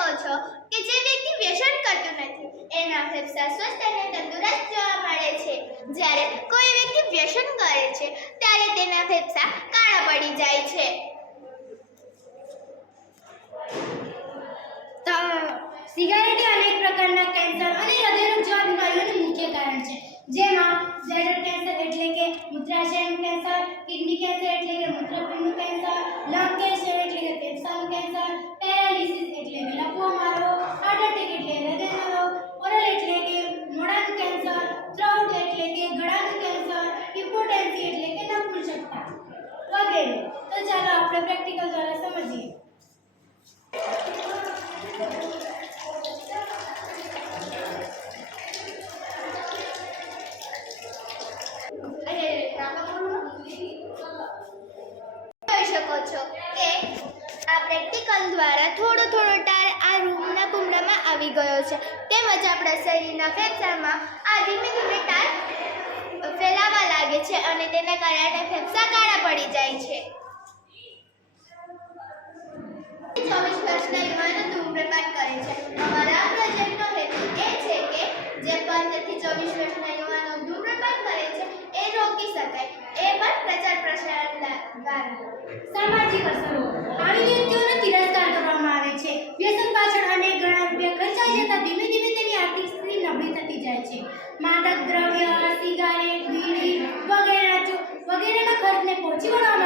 શકો છો કે જે વ્યક્તિ વ્યસન કરતું નથી એના ફેફસા સ્વસ્થ અને તંદુરસ્ત જોવા મળે છે, જ્યારે કોઈ વ્યક્તિ વ્યસન કરે છે ત્યારે તેના ફેફસા કાળા પડી જાય છે. સિગારેટ અનેક પ્રકારના કેન્સર અને હૃદયરોગ જેવા બીમારીઓનું મુખ્ય કારણ છે, જેમાં બ્લેડર કેન્સર એટલે કે મૂત્રાશયનું કેન્સર, કિડની કેન્સર એટલે કે મૂત્રપિંડનું કેન્સર, લંગ કેન્સર એટલે કે ફેફસાનું કેન્સર, પેરાલિસિસ એટલે કે લકવો મારો, હાર્ટ એટેક એટલે હૃદયનો રોગ, ઓરલ એટલે કે મોઢાનું કેન્સર, થ્રોટ એટલે કે ગળાનું કેન્સર, હિપોટેન્સી એટલે કે નપુંસકતા વગેરે. તો ચાલો આપણે પ્રેક્ટિકલ દ્વારા સમજીએ. જોઈ શકો છો કે આ પ્રેક્ટિકલ દ્વારા થોડો ટાર આ રૂમના કુંડામાં આવી ગયો છે, તેમજ આપણા શરીરના ફેફસામાં આ ધીમે ધીમે ટાર ફેલાવા લાગે છે અને તેના કારણે ફેફસા કાળા પડી જાય છે. 24 વર્ષના યુવાનો ધૂમ્રપાન કરે છે. અમારા પ્રોજેક્ટનો હેતુ એ છે કે જે 15 થી 24 વર્ષના યુવાનો ધૂમ્રપાન કરે છે એ રોકી શકાય, એ પણ પ્રચાર પ્રસાર દ્વારા. સામાજિક અસરો. આવી વ્યક્તિઓનો તિરસ્કાર કરવામાં આવે છે. વ્યસન પાછળ અનેક ઘણા રૂપિયા ખર્ચાઈ જતા ધીમે ધીમે તેની આર્થિક સ્થિતિ નબળી થતી જાય છે. માદક દ્રવ્ય, સિગારેટ, બીડી વગેરેના ખર્ચને પહોંચી વળવા